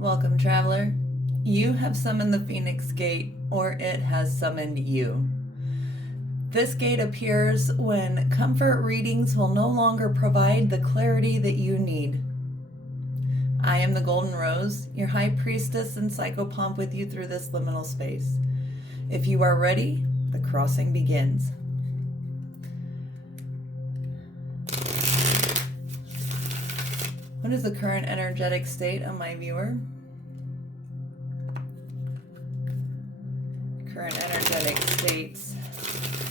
Welcome, traveler. You have summoned the Phoenix Gate, or it has summoned you. This gate appears when comfort readings will no longer provide the clarity that you need. I am the Golden Rose, your high priestess and psychopomp with you through this liminal space. If you are ready, the crossing begins. What is the current energetic state of my viewer? Current energetic states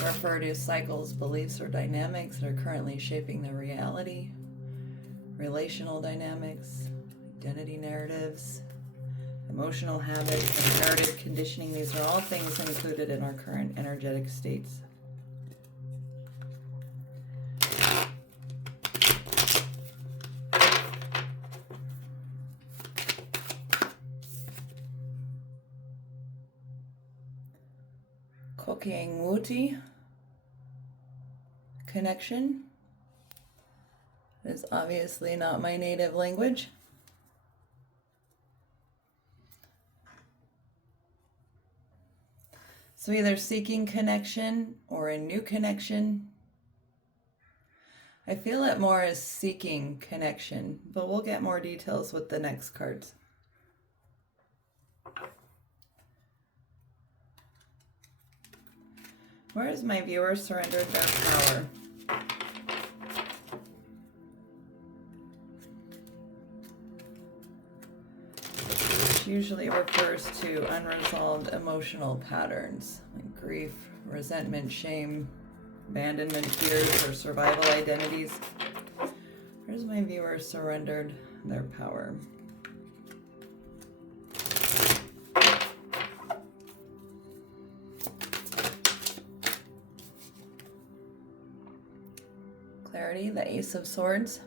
refer to cycles, beliefs, or dynamics that are currently shaping their reality, relational dynamics, identity narratives, emotional habits, inherited conditioning. These are all things included in our current energetic states. Kokyang Wuti connection is obviously not my native language. So either seeking connection or a new connection. I feel it more as seeking connection, but we'll get more details with the next cards. Where has my viewer surrendered their power? Which usually refers to unresolved emotional patterns like grief, resentment, shame, abandonment, fears, or survival identities. Where has my viewer surrendered their power? Clarity, the Ace of Swords.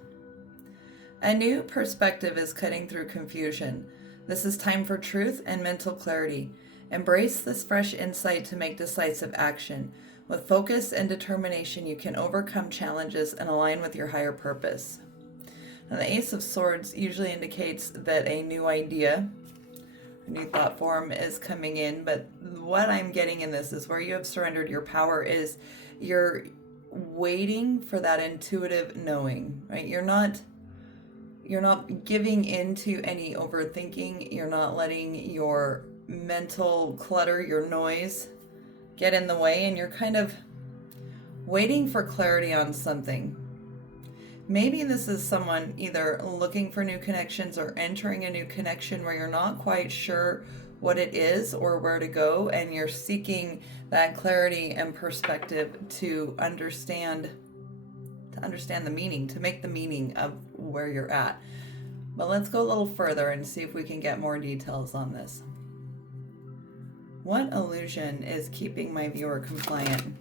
A new perspective is cutting through confusion. This is time for truth and mental clarity. Embrace this fresh insight to make decisive action. With focus and determination, you can overcome challenges and align with your higher purpose. Now, the Ace of Swords usually indicates that a new idea, a new thought form is coming in, but what I'm getting in this is where you have surrendered your power is you're waiting for that intuitive knowing, right? You're not giving into any overthinking. You're not letting your mental clutter, your noise get in the way, and you're kind of waiting for clarity on something. Maybe this is someone either looking for new connections or entering a new connection where you're not quite sure what it is or where to go, and you're seeking that clarity and perspective to understand the meaning, to make the meaning of where you're at. But let's go a little further and see if we can get more details on this. What illusion is keeping my viewer compliant?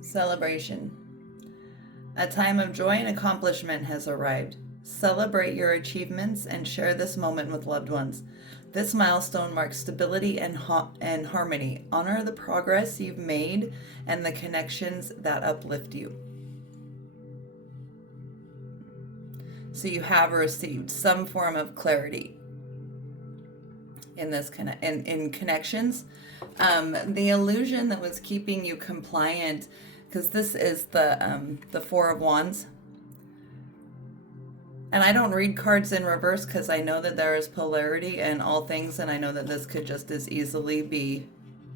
Celebration. A time of joy and accomplishment has arrived. Celebrate your achievements and share this moment with loved ones. This milestone marks stability and harmony. Honor the progress you've made and the connections that uplift you. So you have received some form of clarity in this in connections. The illusion that was keeping you compliant, because this is the Four of Wands. And I don't read cards in reverse because I know that there is polarity in all things, and I know that this could just as easily be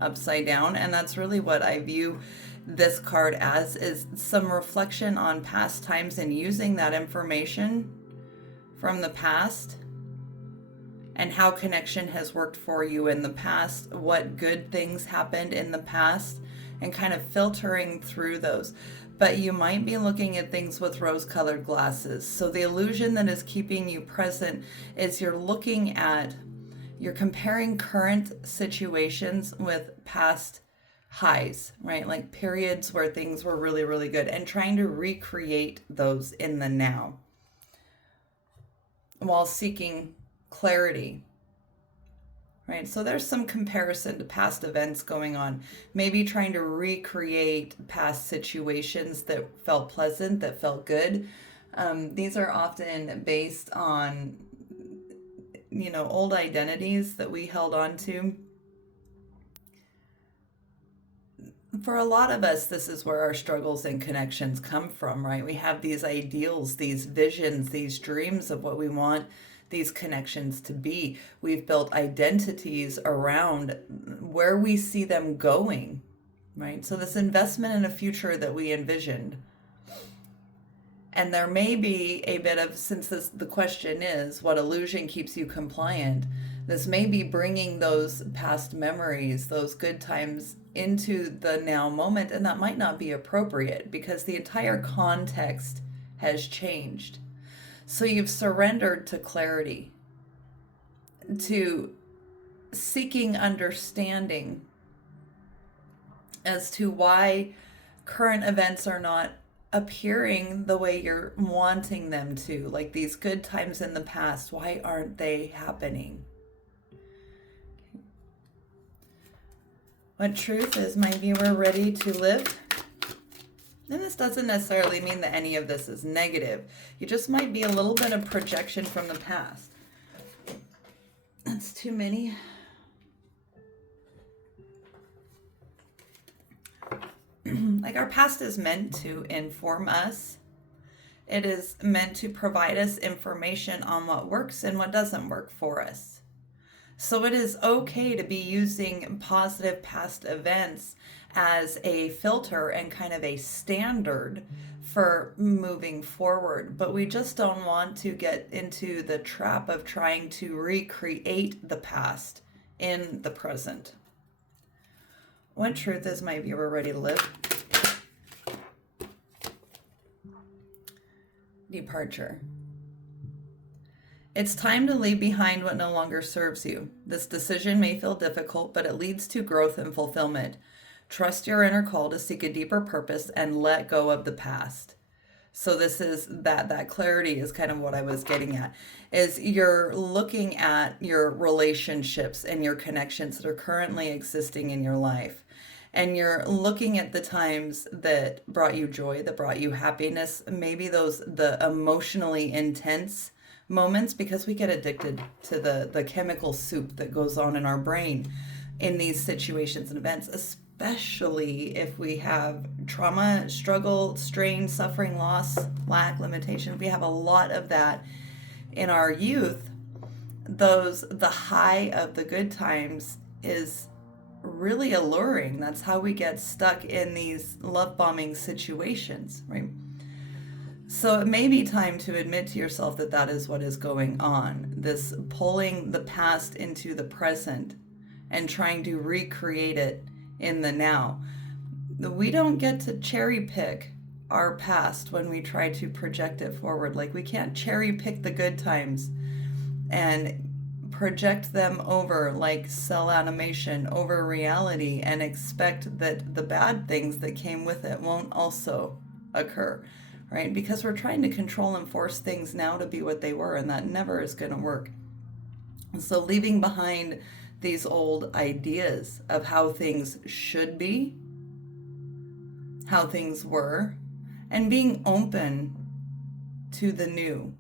upside down. And that's really what I view this card as, is some reflection on past times and using that information from the past and how connection has worked for you in the past, what good things happened in the past, and kind of filtering through those. But you might be looking at things with rose-colored glasses. So the illusion that is keeping you present is you're comparing current situations with past highs, right? Like periods where things were really, really good, and trying to recreate those in the now while seeking clarity, right? So there's some comparison to past events going on, maybe trying to recreate past situations that felt pleasant, that felt good. These are often based on, old identities that we held on to. For a lot of us, this is where our struggles and connections come from, right? We have these ideals, these visions, these dreams of what we want these connections to be. We've built identities around where we see them going, right? So this investment in a future that we envisioned. And there may be a bit of, since the question is, what illusion keeps you compliant? This may be bringing those past memories, those good times into the now moment, and that might not be appropriate because the entire context has changed. So you've surrendered to clarity, to seeking understanding as to why current events are not appearing the way you're wanting them to. Like these good times in the past, why aren't they happening? What truth is my viewer ready to live? And this doesn't necessarily mean that any of this is negative. You just might be a little bit of projection from the past. That's too many. Like our past is meant to inform us. It is meant to provide us information on what works and what doesn't work for us. So it is okay to be using positive past events as a filter and kind of a standard for moving forward. But we just don't want to get into the trap of trying to recreate the past in the present. What truth is my viewer ready to live? Departure. It's time to leave behind what no longer serves you. This decision may feel difficult, but it leads to growth and fulfillment. Trust your inner call to seek a deeper purpose and let go of the past. So this is that clarity is kind of what I was getting at, is you're looking at your relationships and your connections that are currently existing in your life. And you're looking at the times that brought you joy, that brought you happiness, maybe the emotionally intense moments, because we get addicted to the chemical soup that goes on in our brain in these situations and events, especially if we have trauma, struggle, strain, suffering, loss, lack, limitation. We have a lot of that in our youth. The high of the good times is really alluring. That's how we get stuck in these love bombing situations, right? So it may be time to admit to yourself that that is what is going on. This pulling the past into the present and trying to recreate it in the now. We don't get to cherry pick our past when we try to project it forward. Like we can't cherry pick the good times and project them over like cell animation over reality and expect that the bad things that came with it won't also occur, right? Because we're trying to control and force things now to be what they were, and that never is going to work. So leaving behind these old ideas of how things should be, how things were, and being open to the new.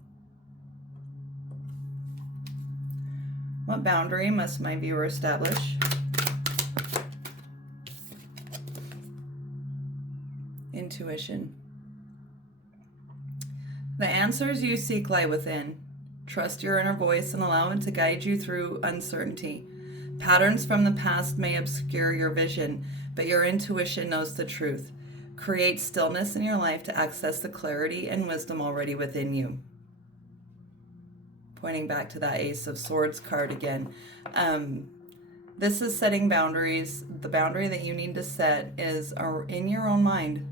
What boundary must my viewer establish? Intuition. The answers you seek lie within. Trust your inner voice and allow it to guide you through uncertainty. Patterns from the past may obscure your vision, but your intuition knows the truth. Create stillness in your life to access the clarity and wisdom already within you. Pointing back to that Ace of Swords card again. This is setting boundaries. The boundary that you need to set is in your own mind.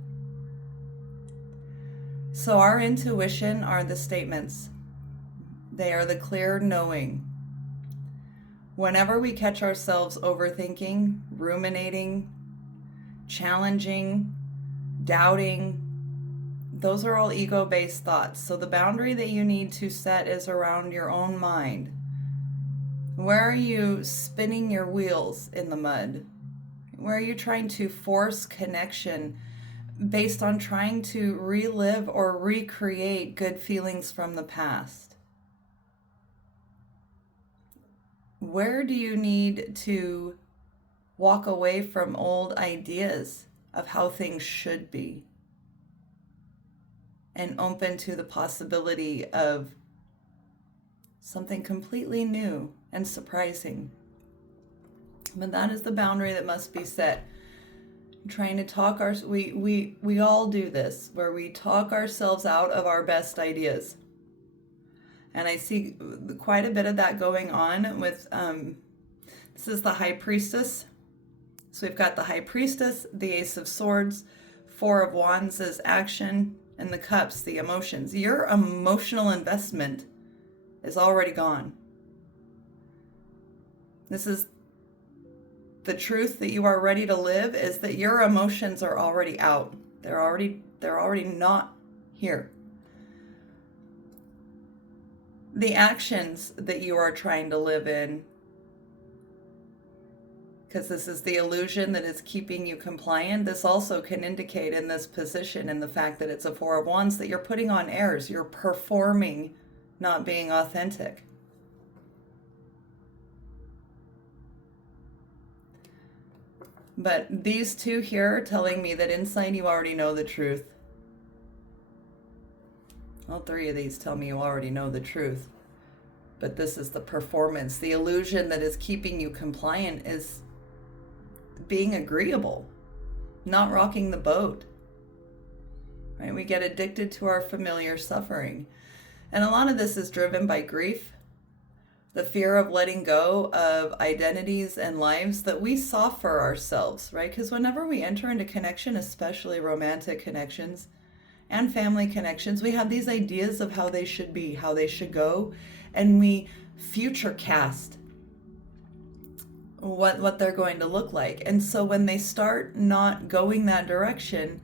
So our intuition are the statements. They are the clear knowing. Whenever we catch ourselves overthinking, ruminating, challenging, doubting, those are all ego-based thoughts. So the boundary that you need to set is around your own mind. Where are you spinning your wheels in the mud? Where are you trying to force connection based on trying to relive or recreate good feelings from the past? Where do you need to walk away from old ideas of how things should be and open to the possibility of something completely new and surprising? But that is the boundary that must be set. Trying to talk we all do this, where we talk ourselves out of our best ideas. And I see quite a bit of that going on with this is the High Priestess. So we've got the High Priestess, the Ace of Swords, Four of Wands as action, and the Cups, the emotions. Your emotional investment is already gone. This is the truth that you are ready to live, is that your emotions are already out. They're already not here. The actions that you are trying to live in, because this is the illusion that is keeping you compliant, this also can indicate in this position, in the fact that it's a Four of Wands, that you're putting on airs. You're performing, not being authentic. But these two here are telling me that inside you already know the truth. All three of these tell me you already know the truth. But this is the performance. The illusion that is keeping you compliant is being agreeable, not rocking the boat. Right? We get addicted to our familiar suffering. And a lot of this is driven by grief. The fear of letting go of identities and lives that we saw for ourselves, right? Because whenever we enter into connection, especially romantic connections and family connections, we have these ideas of how they should be, how they should go, and we future cast what they're going to look like. And so when they start not going that direction,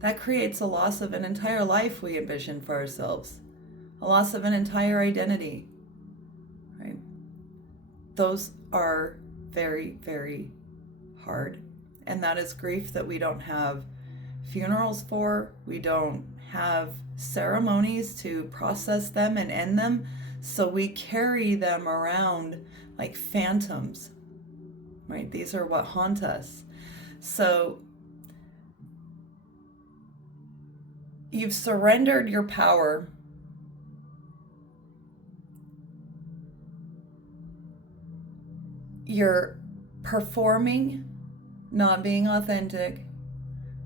that creates a loss of an entire life we envision for ourselves, a loss of an entire identity. Right? Those are very, very hard. And that is grief that we don't have funerals for. We don't have ceremonies to process them and end them. So we carry them around like phantoms. Right? These are what haunt us. So you've surrendered your power. You're performing, not being authentic.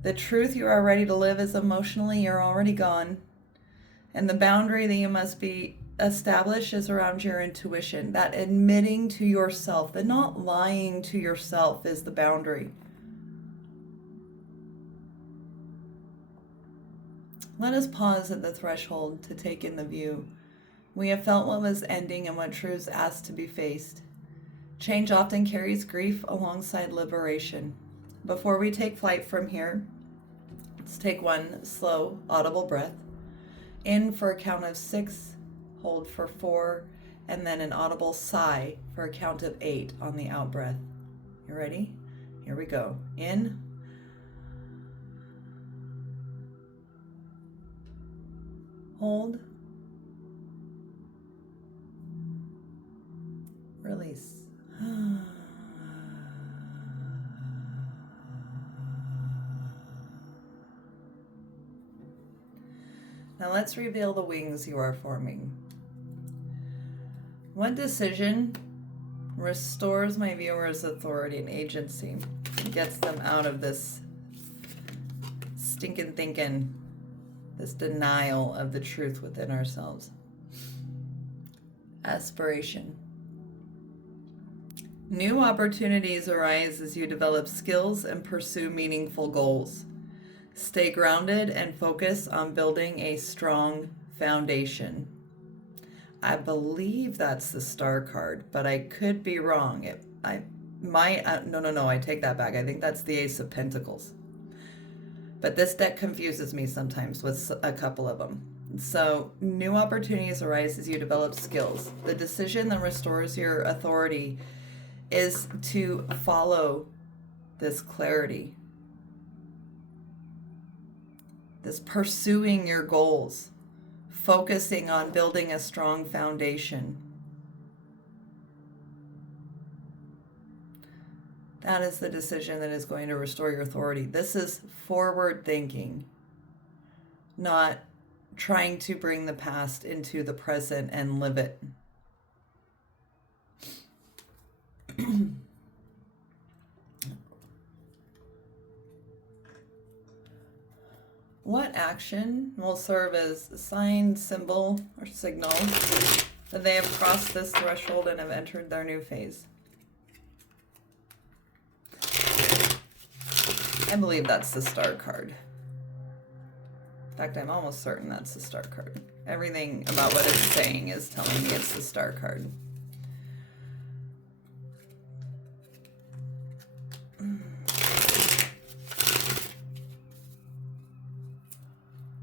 The truth you are ready to live is emotionally, you're already gone. And the boundary that you must be established is around your intuition. That admitting to yourself, that not lying to yourself is the boundary. Let us pause at the threshold to take in the view. We have felt what was ending and what truths asked to be faced. Change often carries grief alongside liberation. Before we take flight from here, let's take one slow, audible breath. In for a count of 6, hold for 4, and then an audible sigh for a count of 8 on the out breath. You ready? Here we go. In. Hold. Release. Now let's reveal the wings you are forming. What decision restores my viewers' authority and agency, gets them out of this stinking thinking, this denial of the truth within ourselves? Aspiration. New opportunities arise as you develop skills and pursue meaningful goals. Stay grounded and focus on building a strong foundation. I believe that's the Star card, but I could be wrong. No, I take that back. I think that's the Ace of Pentacles. But this deck confuses me sometimes with a couple of them. So new opportunities arise as you develop skills. The decision that restores your authority is to follow this clarity, this pursuing your goals, focusing on building a strong foundation. That is the decision that is going to restore your authority. This is forward thinking, not trying to bring the past into the present and live it. What action will serve as a sign, symbol, or signal that they have crossed this threshold and have entered their new phase? I believe that's the star card. In fact, I'm almost certain that's the star card. Everything about what it's saying is telling me it's the star card.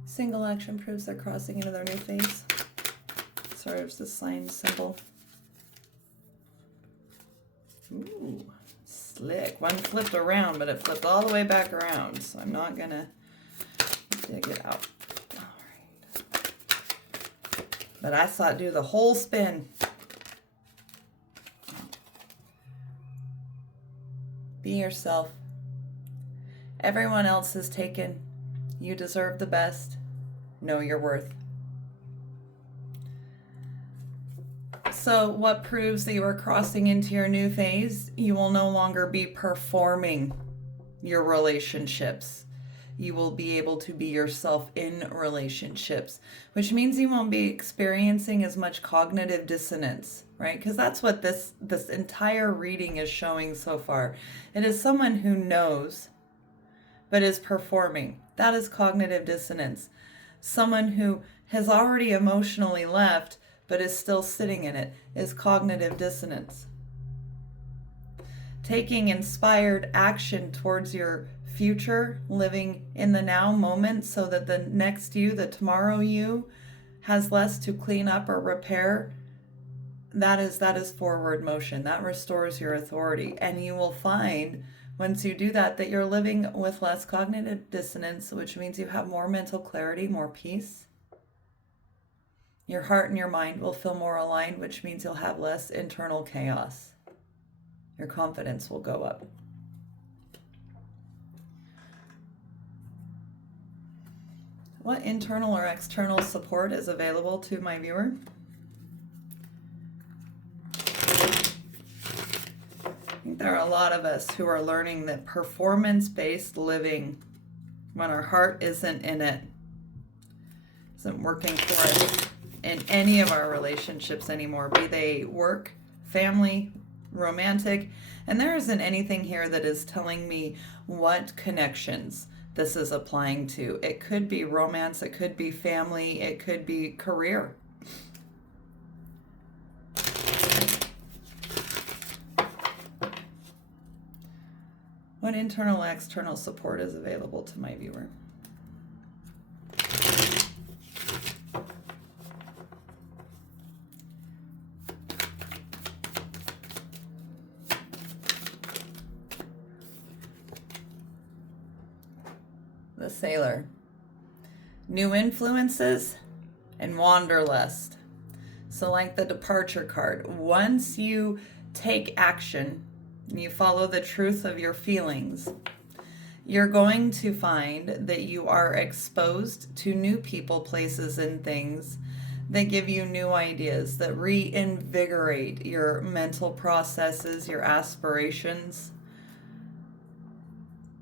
Single action proves they're crossing into their new phase. Serves the sign, symbol. Ooh, slick. One flipped around, but it flipped all the way back around, so I'm not gonna dig it out. All right. But I saw it do the whole spin. Be yourself. Everyone else is taken. You deserve the best. Know your worth. So what proves that you are crossing into your new phase? You will no longer be performing your relationships. You will be able to be yourself in relationships, which means you won't be experiencing as much cognitive dissonance, right? Because that's what this entire reading is showing so far. It is someone who knows but is performing. That is cognitive dissonance. Someone who has already emotionally left but is still sitting in it is cognitive dissonance. Taking inspired action towards your future, living in the now moment so that the next you, the tomorrow you, has less to clean up or repair, that is forward motion. That restores your authority. And you will find once you do that you're living with less cognitive dissonance, which means you have more mental clarity, more peace. Your heart and your mind will feel more aligned, which means you'll have less internal chaos. Your confidence will go up. What internal or external support is available to my viewer? I think there are a lot of us who are learning that performance-based living, when our heart isn't in it, isn't working for us in any of our relationships anymore, be they work, family, romantic, and there isn't anything here that is telling me what connections this is applying to. It could be romance, it could be family, it could be career. What internal and external support is available to my viewer? The Sailor. New influences and wanderlust. So like the departure card, once you take action, you follow the truth of your feelings, you're going to find that you are exposed to new people, places, and things that give you new ideas, that reinvigorate your mental processes, your aspirations.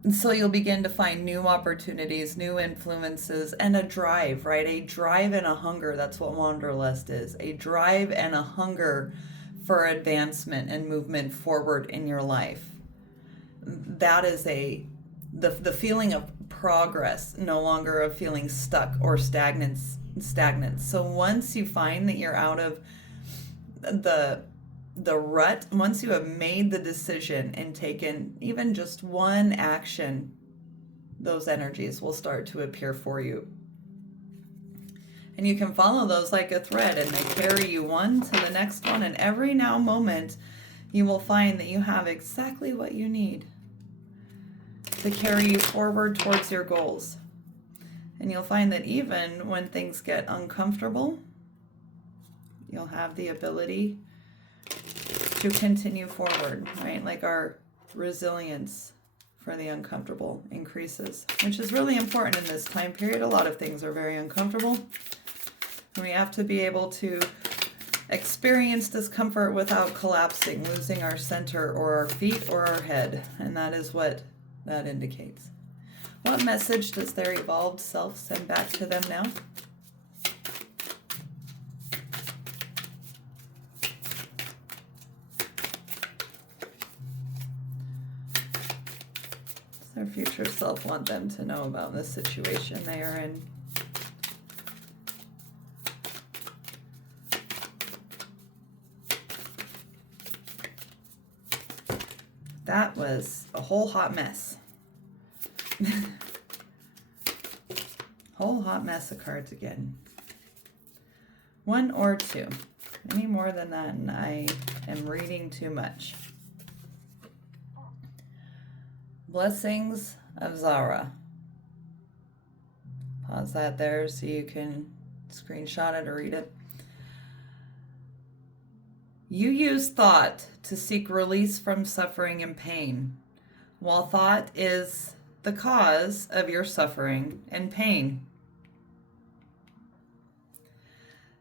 And so you'll begin to find new opportunities, new influences, and a drive, right? A drive and a hunger. That's what wanderlust is. A drive and a hunger for advancement and movement forward in your life. That is the feeling of progress, no longer of feeling stuck or stagnant. So once you find that you're out of the rut, once you have made the decision and taken even just one action, those energies will start to appear for you. And you can follow those like a thread, and they carry you one to the next one. And every now moment, you will find that you have exactly what you need to carry you forward towards your goals. And you'll find that even when things get uncomfortable, you'll have the ability to continue forward, right? Like our resilience for the uncomfortable increases, which is really important in this time period. A lot of things are very uncomfortable. And we have to be able to experience discomfort without collapsing, losing our center or our feet or our head. And that is what that indicates. What message does their evolved self send back to them now? Does their future self want them to know about the situation they are in? That was a whole hot mess. Whole hot mess of cards again. One or two. Any more than that, and I am reading too much. Blessings of Zara. Pause that there so you can screenshot it or read it. You use thought to seek release from suffering and pain, while thought is the cause of your suffering and pain.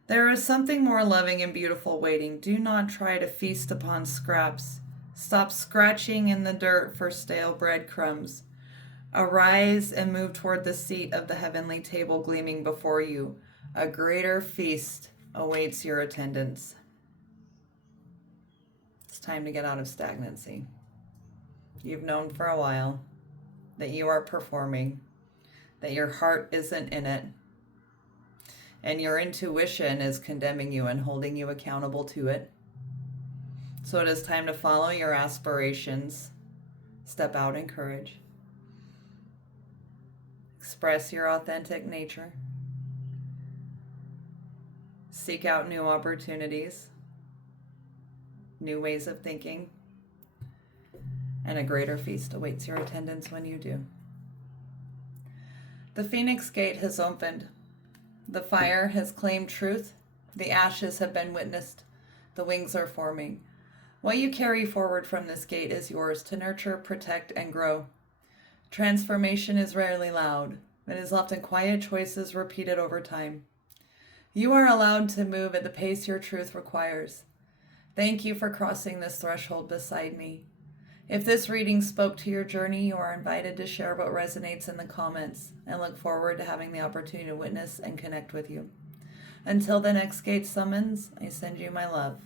There is something more loving and beautiful waiting. Do not try to feast upon scraps. Stop scratching in the dirt for stale breadcrumbs. Arise and move toward the seat of the heavenly table gleaming before you. A greater feast awaits your attendance. It's time to get out of stagnancy. You've known for a while that you are performing, that your heart isn't in it, and your intuition is condemning you and holding you accountable to it. So it is time to follow your aspirations. Step out in courage. Express your authentic nature. Seek out new opportunities, new ways of thinking, and a greater feast awaits your attendance when you do. The Phoenix Gate has opened. The fire has claimed truth. The ashes have been witnessed. The wings are forming. What you carry forward from this gate is yours to nurture, protect, and grow. Transformation is rarely loud. It is often quiet choices repeated over time. You are allowed to move at the pace your truth requires. Thank you for crossing this threshold beside me. If this reading spoke to your journey, you are invited to share what resonates in the comments, and look forward to having the opportunity to witness and connect with you. Until the next gate summons, I send you my love.